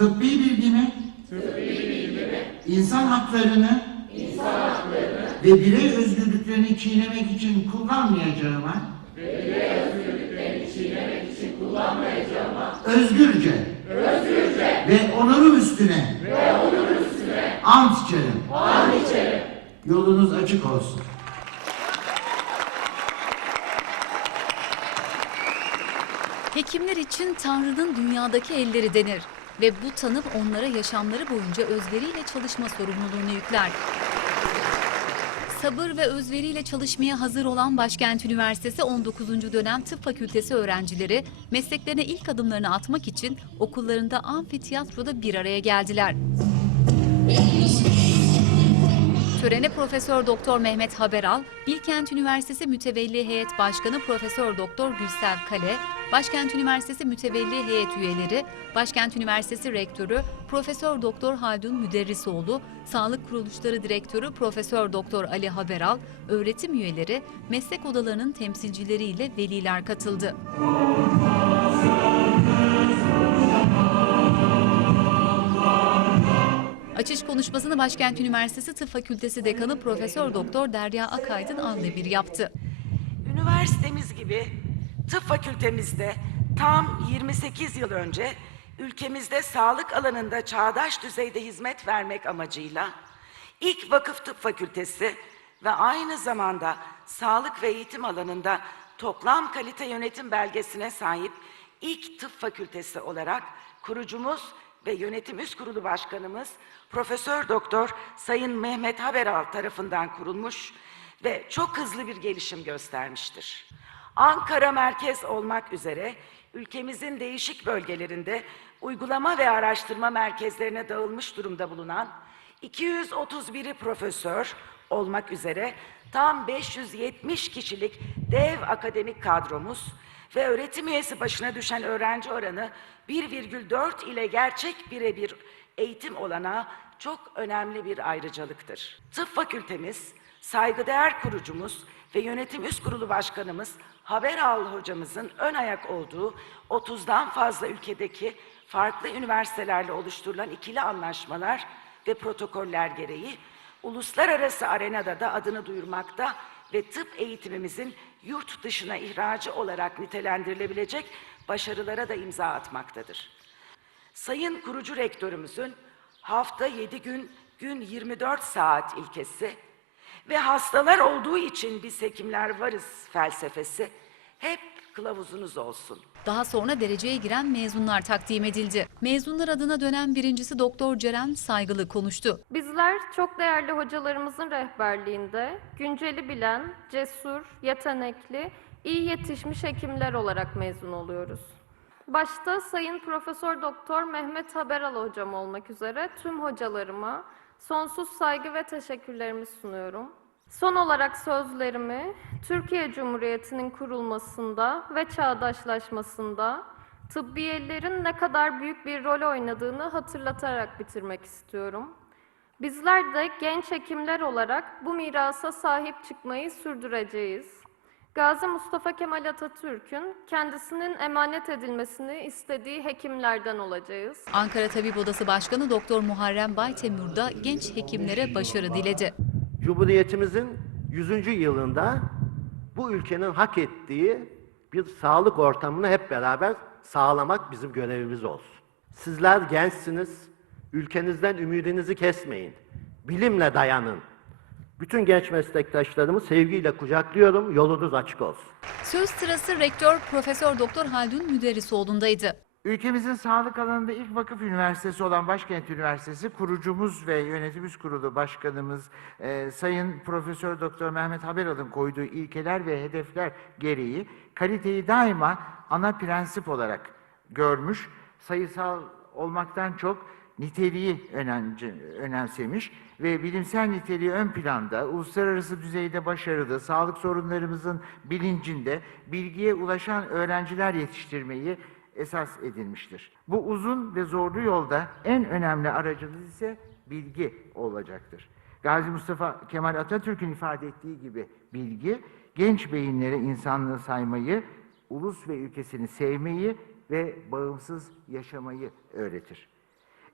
tıbbi bilgimi, insan haklarını, ve birey özgürlüklerini çiğnemek için kullanmayacağıma, özgürce, ve onurum üstüne, ant içerim. Yolunuz açık olsun. Hekimler için Tanrı'nın dünyadaki elleri denir ve bu tanım onlara yaşamları boyunca özveriyle çalışma sorumluluğunu yükler. Sabır ve özveriyle çalışmaya hazır olan Başkent Üniversitesi 19. dönem tıp fakültesi öğrencileri mesleklerine ilk adımlarını atmak için okullarında amfitiyatroda bir araya geldiler. Törene Profesör Doktor Mehmet Haberal, Bilkent Üniversitesi Mütevelli Heyet Başkanı Profesör Doktor Gülsev Kale, Başkent Üniversitesi Mütevelli Heyet üyeleri, Başkent Üniversitesi Rektörü Profesör Doktor Haldun Müderrisoğlu, Sağlık Kuruluşları Direktörü Profesör Doktor Ali Haberal, öğretim üyeleri, meslek odalarının temsilcileriyle veliler katıldı. Açış konuşmasını Başkent Üniversitesi Tıp Fakültesi Dekanı Profesör Doktor Derya Akaydın Anlebir yaptı. Üniversitemiz gibi tıp fakültemizde tam 28 yıl önce ülkemizde sağlık alanında çağdaş düzeyde hizmet vermek amacıyla ilk vakıf tıp fakültesi ve aynı zamanda sağlık ve eğitim alanında toplam kalite yönetim belgesine sahip ilk tıp fakültesi olarak kurucumuz ve yönetim üst kurulu başkanımız Profesör Doktor Sayın Mehmet Haberal tarafından kurulmuş ve çok hızlı bir gelişim göstermiştir. Ankara merkez olmak üzere ülkemizin değişik bölgelerinde uygulama ve araştırma merkezlerine dağılmış durumda bulunan 231'i profesör olmak üzere tam 570 kişilik dev akademik kadromuz ve öğretim üyesi başına düşen öğrenci oranı 1,4 ile gerçek birebir eğitim olanağı çok önemli bir ayrıcalıktır. Tıp fakültemiz, saygıdeğer kurucumuz ve yönetim üst kurulu başkanımız Haberal hocamızın ön ayak olduğu 30'dan fazla ülkedeki farklı üniversitelerle oluşturulan ikili anlaşmalar ve protokoller gereği uluslararası arenada da adını duyurmakta ve tıp eğitimimizin yurt dışına ihracı olarak nitelendirilebilecek başarılara da imza atmaktadır. Sayın kurucu rektörümüzün hafta 7 gün, gün 24 saat ilkesi ve hastalar olduğu için biz hekimler varız felsefesi hep kılavuzunuz olsun. Daha sonra dereceye giren mezunlar takdim edildi. Mezunlar adına dönem birincisi Doktor Ceren Saygılı konuştu. Bizler çok değerli hocalarımızın rehberliğinde günceli bilen, cesur, yetenekli, iyi yetişmiş hekimler olarak mezun oluyoruz. Başta Sayın Profesör Doktor Mehmet Haberal hocam olmak üzere tüm hocalarıma sonsuz saygı ve teşekkürlerimi sunuyorum. Son olarak sözlerimi Türkiye Cumhuriyeti'nin kurulmasında ve çağdaşlaşmasında tıbbiyelerin ne kadar büyük bir rol oynadığını hatırlatarak bitirmek istiyorum. Bizler de genç hekimler olarak bu mirasa sahip çıkmayı sürdüreceğiz. Gazi Mustafa Kemal Atatürk'ün kendisinin emanet edilmesini istediği hekimlerden olacağız. Ankara Tabip Odası Başkanı Doktor Muharrem Baytemur da genç hekimlere başarı diledi. Cumhuriyetimizin 100. yılında bu ülkenin hak ettiği bir sağlık ortamını hep beraber sağlamak bizim görevimiz olsun. Sizler gençsiniz, ülkenizden ümidinizi kesmeyin. Bilimle dayanın. Bütün genç meslektaşlarımı sevgiyle kucaklıyorum, yolunuz açık olsun. Söz sırası Rektör Profesör Doktor Haldun Müderrisoğlu'ndaydı. Ülkemizin sağlık alanında ilk vakıf üniversitesi olan Başkent Üniversitesi kurucumuz ve yönetim üst kurulu başkanımız e, Sayın Profesör Doktor Mehmet Haberal'ın koyduğu ilkeler ve hedefler gereği kaliteyi daima ana prensip olarak görmüş, sayısal olmaktan çok niteliği önemci, önemsemiş ve bilimsel niteliği ön planda, uluslararası düzeyde başarılı, sağlık sorunlarımızın bilincinde bilgiye ulaşan öğrenciler yetiştirmeyi esas edilmiştir. Bu uzun ve zorlu yolda en önemli aracımız ise bilgi olacaktır. Gazi Mustafa Kemal Atatürk'ün ifade ettiği gibi bilgi, genç beyinlere insanlığı saymayı, ulus ve ülkesini sevmeyi ve bağımsız yaşamayı öğretir.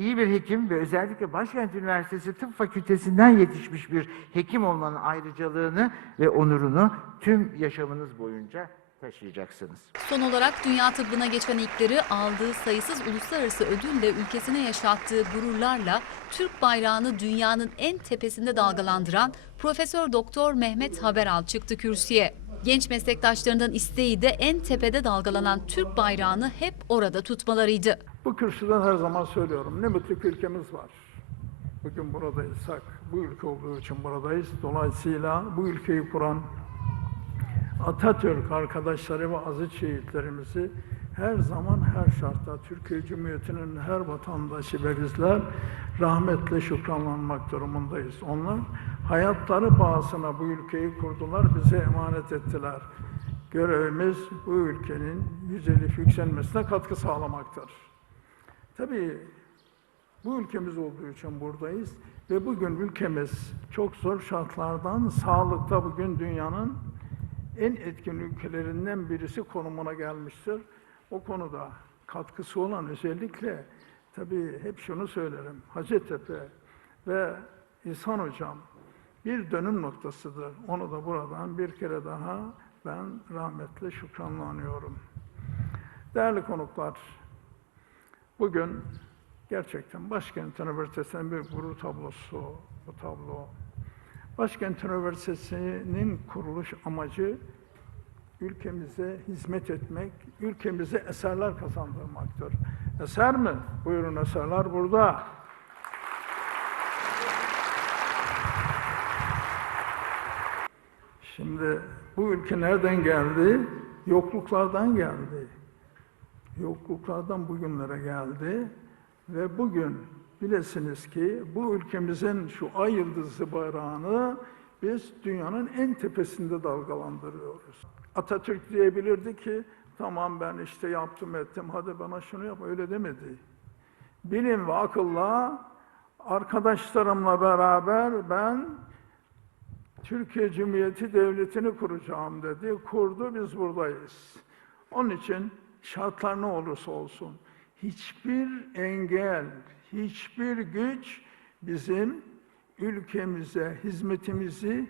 İyi bir hekim ve özellikle Başkent Üniversitesi Tıp Fakültesinden yetişmiş bir hekim olmanın ayrıcalığını ve onurunu tüm yaşamınız boyunca taşıyacaksınız. Son olarak dünya tıbbına geçen ilkleri aldığı sayısız uluslararası ödülle ülkesine yaşattığı gururlarla Türk bayrağını dünyanın en tepesinde dalgalandıran Profesör Doktor Mehmet Haberal çıktı kürsüye. Genç meslektaşlarından isteği de en tepede dalgalanan Türk bayrağını hep orada tutmalarıydı. Bu kürsüden her zaman söylüyorum. Ne mutlu ki ülkemiz var. Bugün buradaysak, bu ülke olduğu için buradayız. Dolayısıyla bu ülkeyi kuran Atatürk arkadaşları ve aziz şehitlerimizi her zaman her şartta Türkiye Cumhuriyeti'nin her vatandaşı ve bizler rahmetle şükranlanmak durumundayız. Onlar hayatları pahasına bu ülkeyi kurdular, bize emanet ettiler. Görevimiz bu ülkenin yücelik yükselmesine katkı sağlamaktır. Tabii bu ülkemiz olduğu için buradayız ve bugün ülkemiz çok zor şartlardan sağlıkta bugün dünyanın en etkin ülkelerinden birisi konumuna gelmiştir. O konuda katkısı olan özellikle tabii hep şunu söylerim. Hacettepe ve İhsan Hocam bir dönüm noktasıdır. Onu da buradan bir kere daha ben rahmetle şükranlanıyorum. Değerli konuklar, Bugün gerçekten Başkent Üniversitesi'nin bir gurur tablosu bu tablo. Başkent Üniversitesi'nin kuruluş amacı ülkemize hizmet etmek, ülkemize eserler kazandırmaktır. Eser mi? Buyurun eserler burada. Şimdi bu ülke nereden geldi? Yokluklardan geldi yokluklardan bugünlere geldi ve bugün bilesiniz ki bu ülkemizin şu ay yıldızı bayrağını biz dünyanın en tepesinde dalgalandırıyoruz. Atatürk diyebilirdi ki tamam ben işte yaptım ettim hadi bana şunu yap öyle demedi. Bilim ve akılla arkadaşlarımla beraber ben Türkiye Cumhuriyeti Devleti'ni kuracağım dedi. Kurdu biz buradayız. Onun için şartlar ne olursa olsun hiçbir engel, hiçbir güç bizim ülkemize hizmetimizi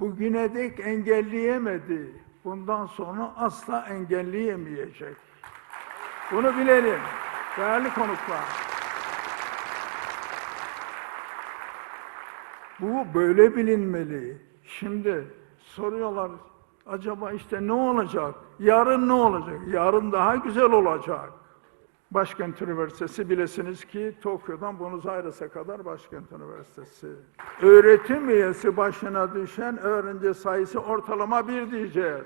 bugüne dek engelleyemedi. Bundan sonra asla engelleyemeyecek. Bunu bilelim. Değerli konuklar. Bu böyle bilinmeli. Şimdi soruyorlar acaba işte ne olacak? Yarın ne olacak? Yarın daha güzel olacak. Başkent Üniversitesi bilesiniz ki Tokyo'dan Buenos Aires'e kadar Başkent Üniversitesi. Öğretim üyesi başına düşen öğrenci sayısı ortalama bir diyeceğiz.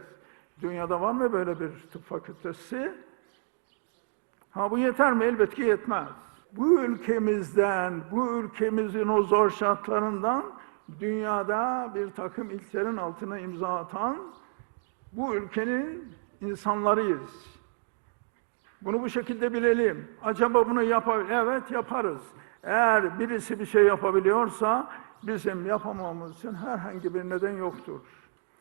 Dünyada var mı böyle bir tıp fakültesi? Ha bu yeter mi? Elbette ki yetmez. Bu ülkemizden, bu ülkemizin o zor şartlarından dünyada bir takım ilklerin altına imza atan bu ülkenin insanlarıyız. Bunu bu şekilde bilelim. Acaba bunu yapabilir? Evet yaparız. Eğer birisi bir şey yapabiliyorsa bizim yapamamız için herhangi bir neden yoktur.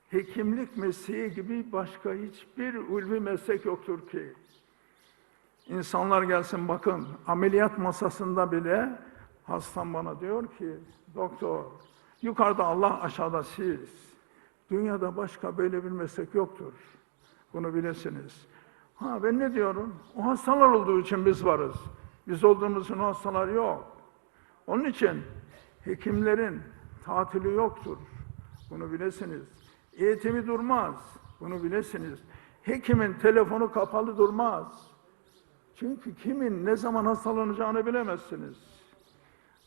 Hekimlik mesleği gibi başka hiçbir ulvi meslek yoktur ki. İnsanlar gelsin bakın ameliyat masasında bile hastam bana diyor ki doktor yukarıda Allah aşağıda siz. Dünyada başka böyle bir meslek yoktur. Bunu bilesiniz. Ha ben ne diyorum? O hastalar olduğu için biz varız. Biz olduğumuz için o hastalar yok. Onun için hekimlerin tatili yoktur. Bunu bilesiniz. Eğitimi durmaz. Bunu bilesiniz. Hekimin telefonu kapalı durmaz. Çünkü kimin ne zaman hastalanacağını bilemezsiniz.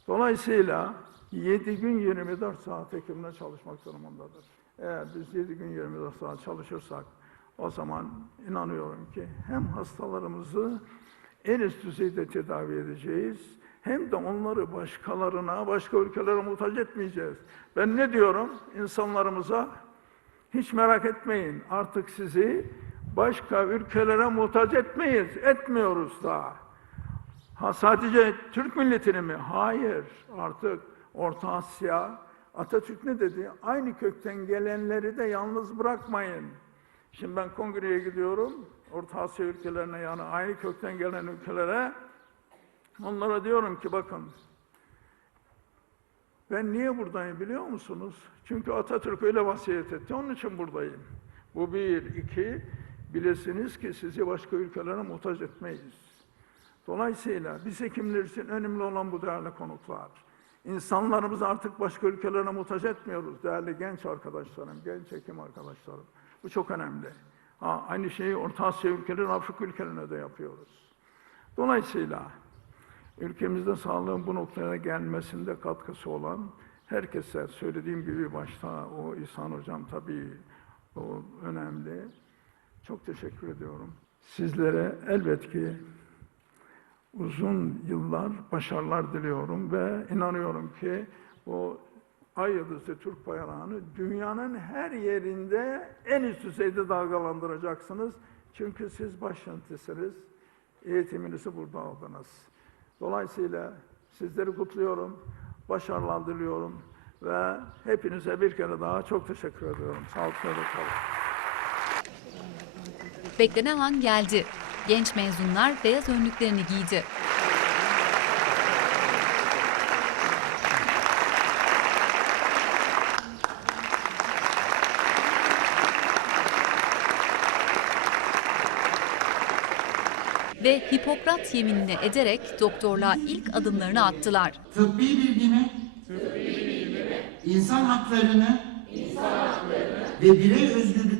Dolayısıyla 7 gün 24 saat hekimle çalışmak durumundadır. Eğer biz 7 gün 24 saat çalışırsak o zaman inanıyorum ki hem hastalarımızı en üst düzeyde tedavi edeceğiz hem de onları başkalarına, başka ülkelere muhtaç etmeyeceğiz. Ben ne diyorum insanlarımıza? Hiç merak etmeyin artık sizi başka ülkelere muhtaç etmeyiz, etmiyoruz da. Ha sadece Türk milletini mi? Hayır. Artık Orta Asya, Atatürk ne dedi? Aynı kökten gelenleri de yalnız bırakmayın. Şimdi ben kongreye gidiyorum. Orta Asya ülkelerine yani aynı kökten gelen ülkelere Onlara diyorum ki bakın ben niye buradayım biliyor musunuz? Çünkü Atatürk öyle vasiyet etti. Onun için buradayım. Bu bir. iki bilesiniz ki sizi başka ülkelere muhtaç etmeyiz. Dolayısıyla biz hekimler için önemli olan bu değerli konuklar. İnsanlarımızı artık başka ülkelere muhtaç etmiyoruz değerli genç arkadaşlarım, genç hekim arkadaşlarım. Bu çok önemli. Ha, aynı şeyi Orta Asya ülkeleri, Afrika ülkelerine de yapıyoruz. Dolayısıyla ülkemizde sağlığın bu noktaya gelmesinde katkısı olan herkese söylediğim gibi başta o İhsan Hocam tabii o önemli. Çok teşekkür ediyorum. Sizlere elbet ki uzun yıllar başarılar diliyorum ve inanıyorum ki bu Ay Yıldızı Türk bayrağını dünyanın her yerinde en üst düzeyde dalgalandıracaksınız. Çünkü siz başkentisiniz, eğitiminizi burada aldınız. Dolayısıyla sizleri kutluyorum, başarılar diliyorum ve hepinize bir kere daha çok teşekkür ediyorum. Sağlıklı ve kalın. Beklenen an geldi. Genç mezunlar beyaz önlüklerini giydi. Ve Hipokrat yeminini ederek doktorluğa ilk adımlarını attılar. tıbbi bilgimi, insan haklarını, ve birey özgürlüklerini